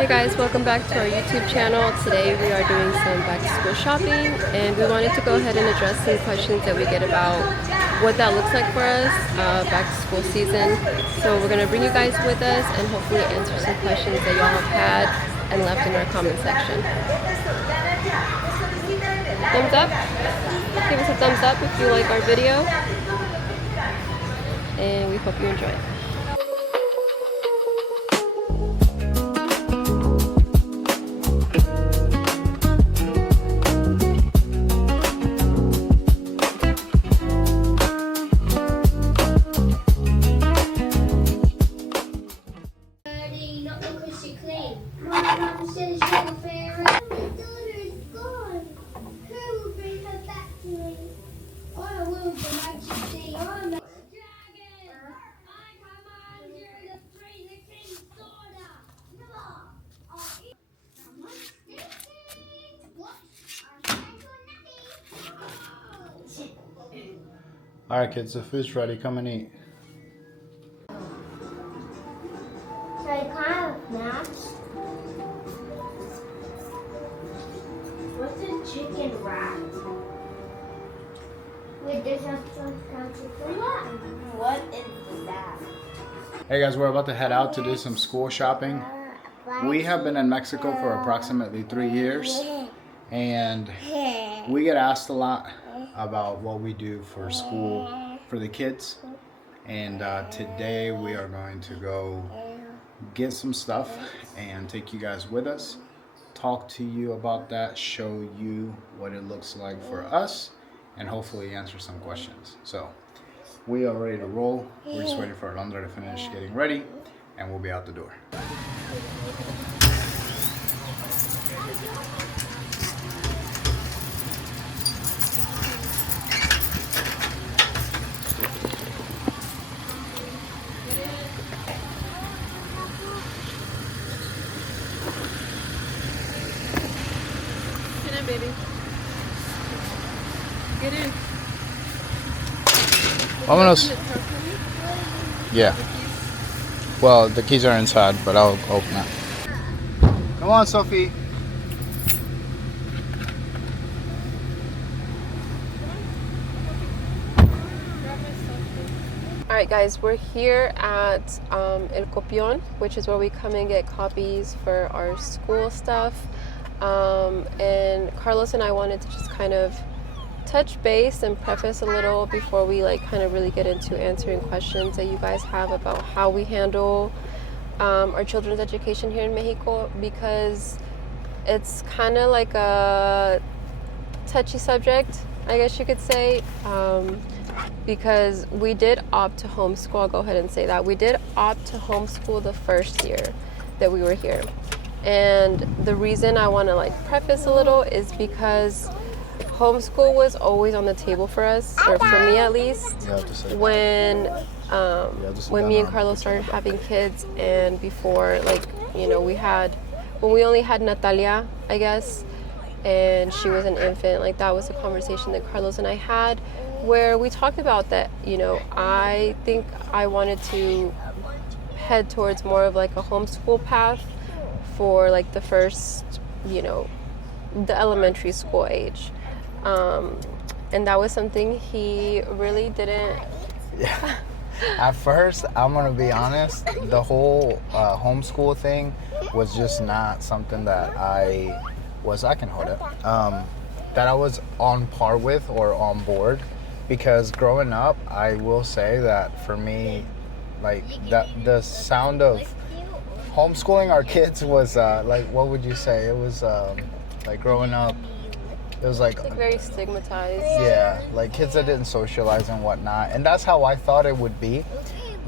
Hey guys, welcome back to our YouTube channel. Today we are doing some back to school shopping and we wanted to go ahead and address some questions that we get about what that looks like for us back to school season. So we're going to bring you guys with us and hopefully answer some questions that y'all have had and left in our comment section. Thumbs up? Give us a thumbs up if you like our video and we hope you enjoy it. All right, kids, the food's ready. Come and eat. So I kind of snacks. What's a chicken wrap? Wait, there's a chicken wrap. What is that? Hey guys, we're about to head out to do some school shopping. We have been in Mexico for approximately 3 years, and we get asked a lot about what we do for school for the kids. And today we are going to go get some stuff and take you guys with us, talk to you about that, show you what it looks like for us, and hopefully answer some questions. So we are ready to roll. We're just waiting for Alondra to finish getting ready and we'll be out the door. Get in, baby. Get in. Vámonos. Yeah. Well, the keys are inside, but I'll open it. Come on, Sophie. Alright guys, we're here at El Copion, which is where we come and get copies for our school stuff. And Carlos and I wanted to just kind of touch base and preface a little before we kind of really get into answering questions that you guys have about how we handle our children's education here in Mexico, because it's kind of like a touchy subject, I guess you could say, because we did opt to homeschool. I'll go ahead and say that we did opt to homeschool the first year that we were here. And the reason I want to preface a little is because homeschool was always on the table for us, or for me at least, when me and Carlos started having kids, and before when we only had Natalia, I guess, and she was an infant. That was a conversation that Carlos and I had where we talked about that, I think I wanted to head towards more of a homeschool path for the first, the elementary school age. And that was something he really didn't. Yeah. At first, I'm gonna be honest, the whole homeschool thing was just not something that I can hold it, that I was on par with or on board, because growing up, I will say that for me, the sound of homeschooling our kids was what would you say? It was growing up, it was very stigmatized. Yeah, kids that didn't socialize and whatnot, and that's how I thought it would be.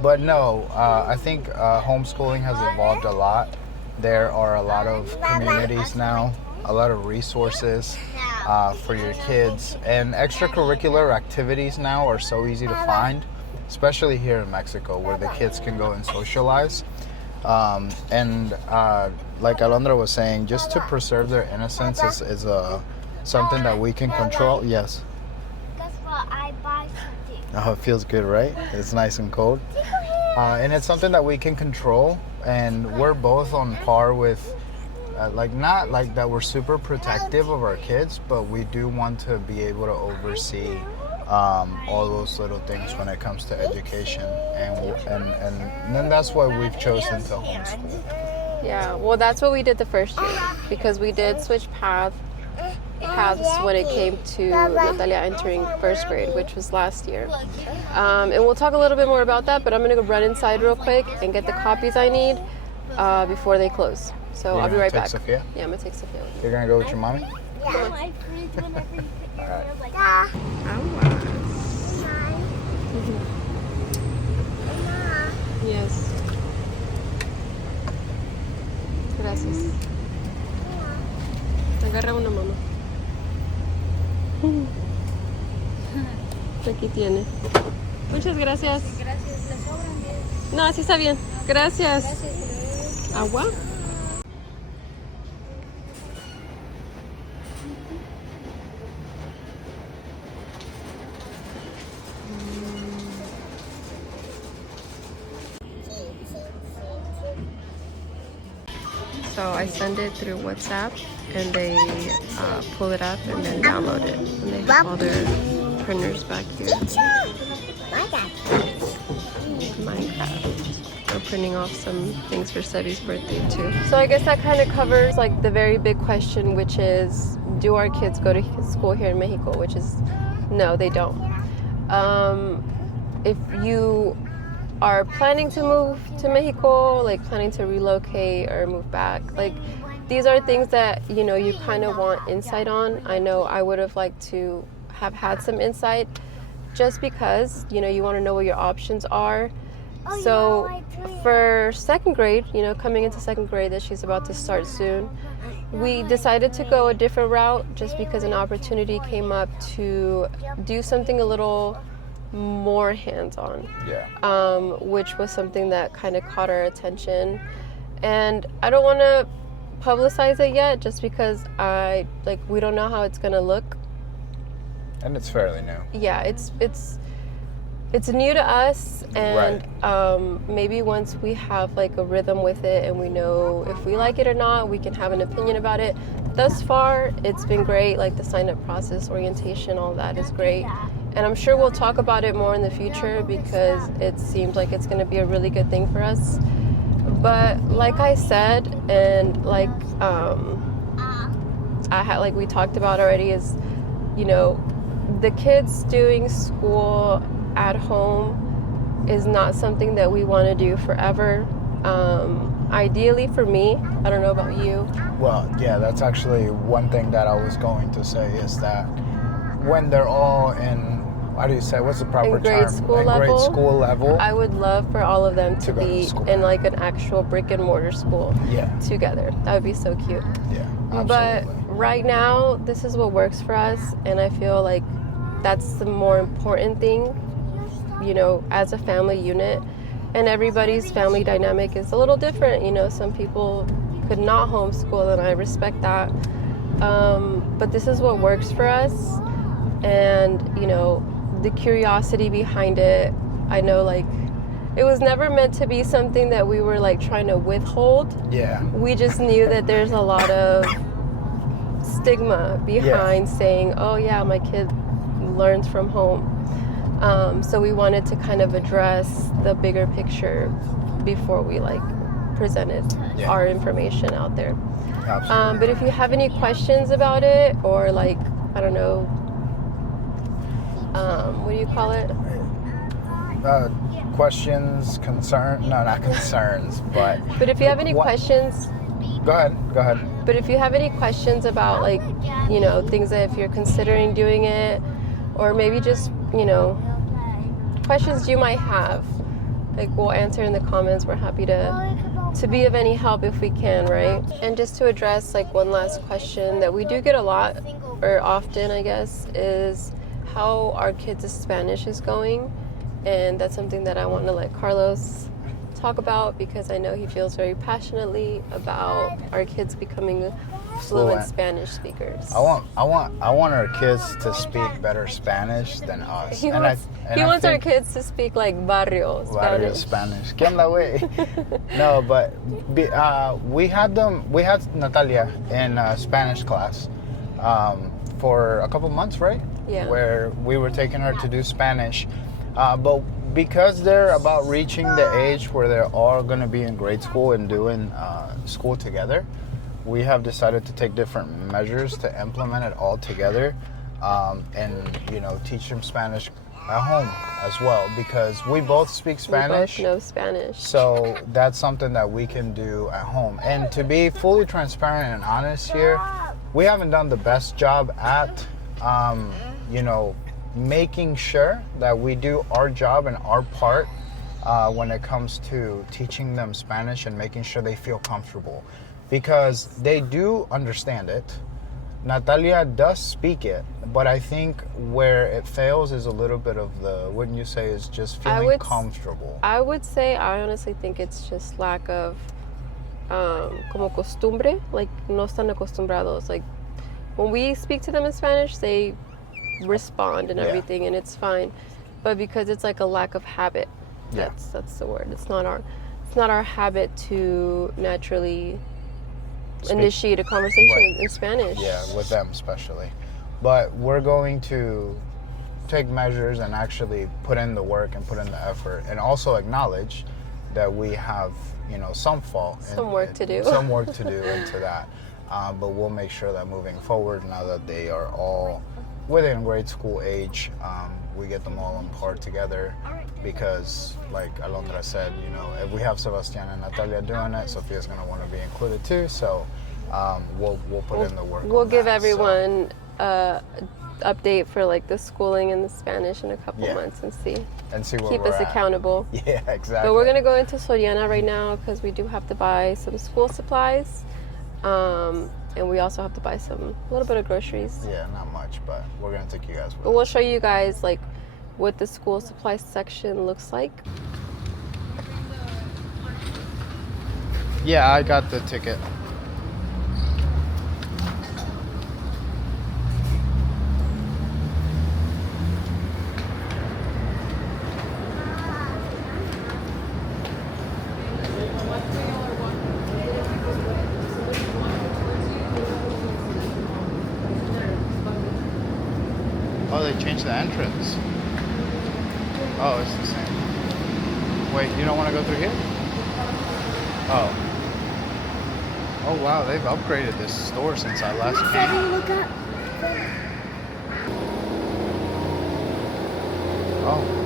But no, I think homeschooling has evolved a lot. There are a lot of communities now, a lot of resources for your kids, and extracurricular activities now are so easy to find, especially here in Mexico, where the kids can go and socialize. And like Alondra was saying, just to preserve their innocence is something that we can control. Yes. Guess what? I buy something. Oh, it feels good, right? It's nice and cold. And it's something that we can control and we're both on par with like, not like that we're super protective of our kids, but we do want to be able to oversee all those little things when it comes to education, and then that's why we've chosen to homeschool. Yeah, well, that's what we did the first year, because we did switch paths when it came to Natalia entering first grade, which was last year. And we'll talk a little bit more about that, but I'm going to go run inside real quick and get the copies I need before they close. So I'll be right back. Sophia? Yeah, I'm going to take Sophia with me. You're going to go with your mommy? Yeah. My friends, whenever you put your hair like Yes. Gracias. Agarra una, mamá. Aquí tiene. Muchas gracias. Gracias, le sobran 10. No, así está bien. Gracias. ¿Agua? So I send it through WhatsApp, and they pull it up and then download it. And they have all their printers back here. Minecraft. We're printing off some things for Sebi's birthday too. So I guess that kind of covers like the very big question, which is, do our kids go to school here in Mexico? Which is, no, they don't. If you are planning to move to Mexico, like planning to relocate or move back, like these are things that, you know, you kind of want insight on. I know I would have liked to have had some insight, just because, you know, you want to know what your options are. So for second grade, you know, coming into second grade that she's about to start soon, we decided to go a different route just because an opportunity came up to do something a little more hands-on. Yeah. Which was something that kind of caught our attention, and I don't want to publicize it yet, just because we don't know how it's gonna look. And it's fairly new. Yeah, it's new to us, and maybe once we have like a rhythm with it and we know if we like it or not, we can have an opinion about it. Thus far, it's been great. Like the sign-up process, orientation, all that is great. And I'm sure we'll talk about it more in the future, because it seems like it's going to be a really good thing for us. But like I said, and like we talked about already, is, you know, the kids doing school at home is not something that we want to do forever. Ideally for me, I don't know about you. Well, yeah, that's actually one thing that I was going to say, is that when they're all in, how do you say, what's the proper in grade term? School in level, grade school level. I would love for all of them to go to be school. in like an actual brick and mortar school together. That would be so cute. Yeah, absolutely. But right now, this is what works for us, and I feel like that's the more important thing, you know, as a family unit. And everybody's family dynamic is a little different. You know, some people could not homeschool, and I respect that. But this is what works for us. And, you know, the curiosity behind it, I know, like, it was never meant to be something that we were like trying to withhold. Yeah. We just knew that there's a lot of stigma behind saying, oh yeah, my kid learns from home. So we wanted to kind of address the bigger picture before we like presented our information out there. Absolutely. But if you have any questions about it, or like, I don't know, what do you call it? Questions, concern? No, not concerns, but. But if you have any questions. Go ahead. But if you have any questions about, like, you know, things that if you're considering doing it, or maybe just, you know, questions you might have, like, we'll answer in the comments. We're happy to be of any help if we can, right? And just to address like one last question that we do get a lot, or often I guess, is how our kids' Spanish is going. And that's something that I want to let Carlos talk about because I know he feels very passionately about our kids becoming fluent Spanish speakers. I want our kids to speak better Spanish than us. He wants our kids to speak like barrio Barrio Spanish. Spanish. ¿Quién la ve? No, but we had Natalia in Spanish class for a couple months, right? Yeah. Where we were taking her to do Spanish. But because they're about reaching the age where they're all going to be in grade school and doing school together, we have decided to take different measures to implement it all together, and teach them Spanish at home as well, because we both speak Spanish. We both know Spanish. So that's something that we can do at home. And to be fully transparent and honest here, we haven't done the best job at making sure that we do our job and our part when it comes to teaching them Spanish and making sure they feel comfortable, because they do understand it. Natalia does speak it, but I think where it fails is a little bit of wouldn't you say, is just feeling comfortable. I honestly think it's just lack of como costumbre, like no están acostumbrados. Like when we speak to them in Spanish, they respond and everything, and it's fine. But because it's like a lack of habit, that's the word. It's not our habit to naturally initiate a conversation in Spanish. Yeah, with them especially. But we're going to take measures and actually put in the work and put in the effort, and also acknowledge that we have, some fault. Some work to do. Some work to do into that. But we'll make sure that moving forward, now that they are all within grade school age, we get them all on par together, because like Alondra said, if we have Sebastian and Natalia doing it, Sophia's going to want to be included too. So we'll put in the work. We'll give everyone update for like the schooling and the Spanish in a couple months and see where keep us accountable. Yeah, exactly. But we're going to go into Soriana right now because we do have to buy some school supplies. And we also have to buy a little bit of groceries. Yeah, not much, but we're going to take you guys with But we'll show you guys like what the school supply section looks like. Yeah, I got the ticket. Oh, they changed the entrance. Oh, it's the same. Wait, you don't want to go through here? Oh. Oh, wow, they've upgraded this store since I last came. Look up. Oh.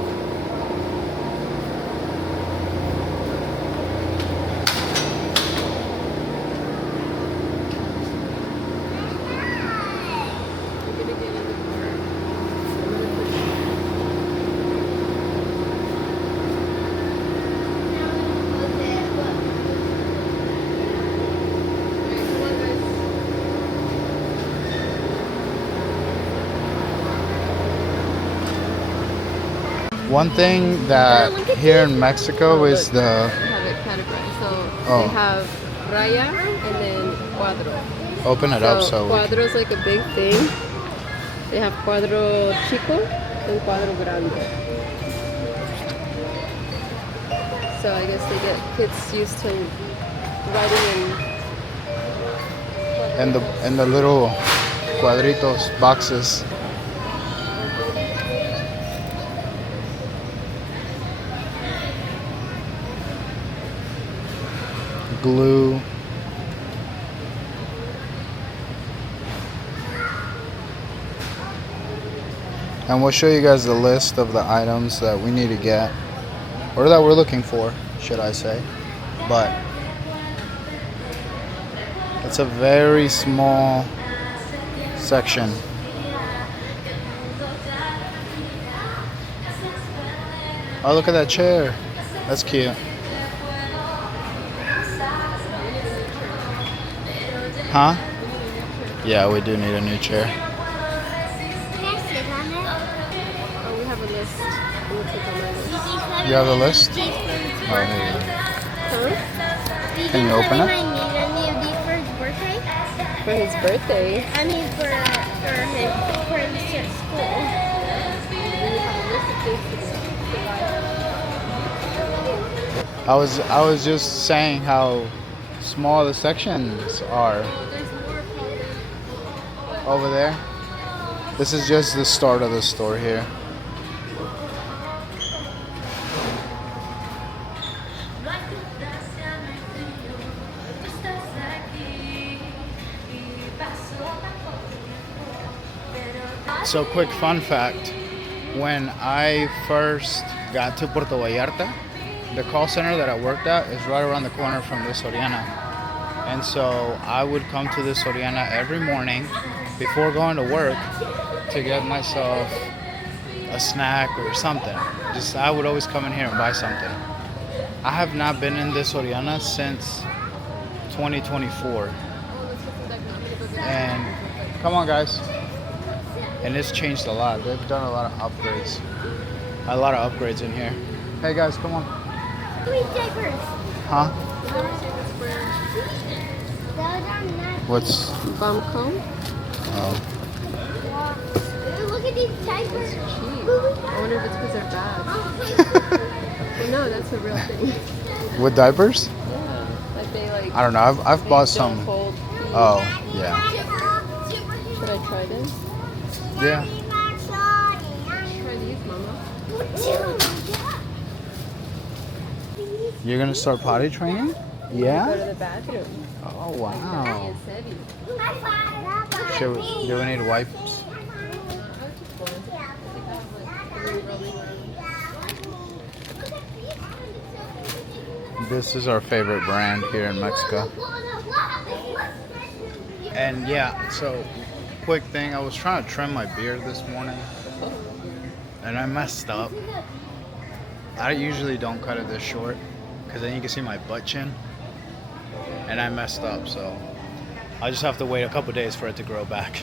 One thing that here in Mexico is They have it categorized. So they have raya and then cuadro. Open it up so cuadro is like a big thing. They have cuadro chico and cuadro grande. So I guess they get kids used to writing in the little cuadritos boxes. Glue. And we'll show you guys the list of the items that we need to get, or that we're looking for, should I say. But it's a very small section. Oh, look at that chair. That's cute. Huh? Yeah, we do need a new chair. Can I sit on it? Oh, we have a list. We'll take on my list. You have a list? Kids for Oh, here you go. Huh? Can you open it? Any of these for his birthday? For his birthday. I mean for his school. I was just saying how small the sections are over there. This is just the start of the store here. So quick fun fact, when I first got to Puerto Vallarta, the call center that I worked at is right around the corner from this Soriana. And so I would come to this Soriana every morning before going to work to get myself a snack or something. Just I would always come in here and buy something. I have not been in this Soriana since 2024. And come on guys. And it's changed a lot. They've done a lot of upgrades. A lot of upgrades in here. Hey guys, come on. Diapers. Huh? Those are not. What's bum comb? Oh. Look at these diapers. Cheap. I wonder if it's because they're bad. Well, no, that's a real thing. With diapers? Yeah. Like they like. I don't know. I've they bought don't some. hold. Oh, yeah. Should I try this? Yeah. Try these, Mama. You're gonna start potty training? Go Yeah? to the bathroom. Oh wow. It's heavy. Do we need wipes? This is our favorite brand here in Mexico. And yeah, so quick thing, I was trying to trim my beard this morning and I messed up. I usually don't cut it this short because then you can see my butt chin, and I messed up, so I just have to wait a couple days for it to grow back.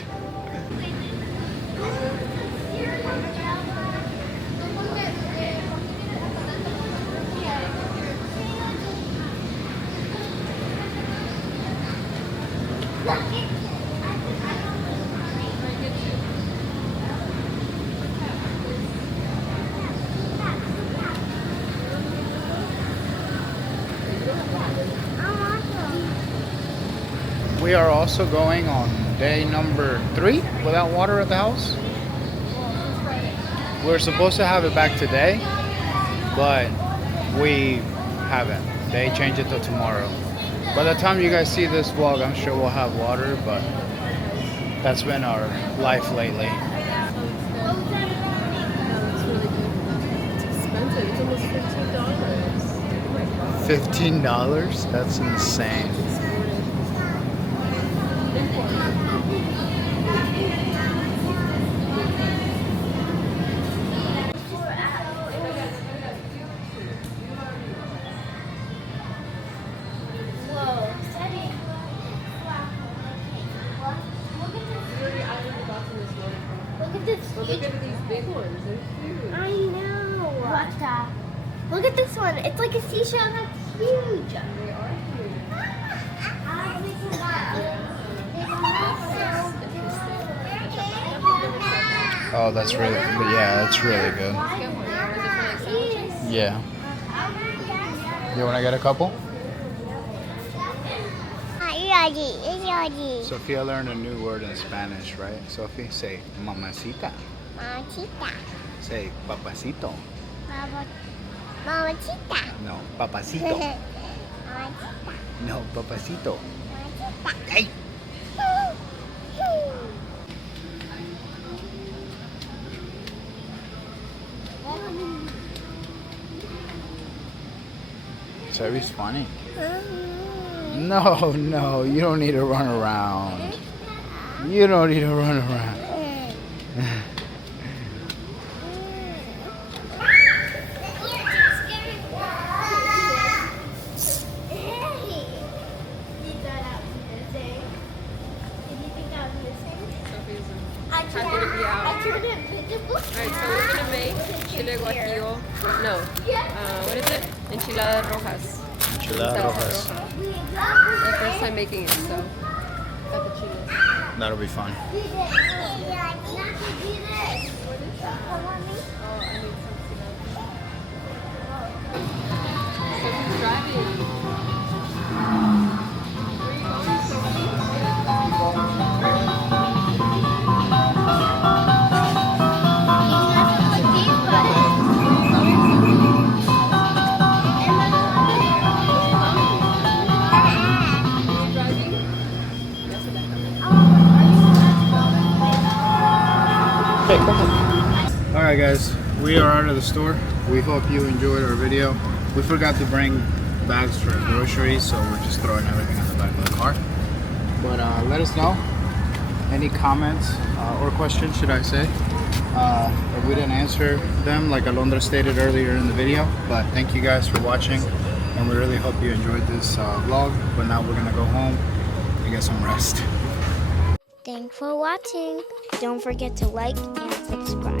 We are also going on day number 3 without water at the house. We're supposed to have it back today, but we haven't. They changed it till tomorrow. By the time you guys see this vlog, I'm sure we'll have water, but that's been our life lately. It's expensive. It's almost $15. $15? That's insane. Well, look at these big ones. They're huge. I know. What the? Look at this one. It's like a seashell that's huge. They are huge. Oh, that's really, yeah, that's really good. Yeah. You want to get a couple? Sophia learned a new word in Spanish, right? Sophie, say mamacita. Say papacito. No, papacito. No, papacito. Hey. Chevy's funny. No, no, you don't need to run around. You don't need to run around. Alright, so we're gonna make chile guajillo. No. What is it? Enchiladas rojas. Enchiladas rojas. My first time making it, so fettuccine. That'll be fun. Oh, I need some. So who's driving? Alright guys, we are out of the store. We hope you enjoyed our video. We forgot to bring bags for groceries, so we're just throwing everything in the back of the car. But let us know any comments or questions, should I say, if we didn't answer them like Alondra stated earlier in the video. But thank you guys for watching, and we really hope you enjoyed this vlog. But now we're gonna go home and get some rest. Thanks for watching. Don't forget to like and subscribe.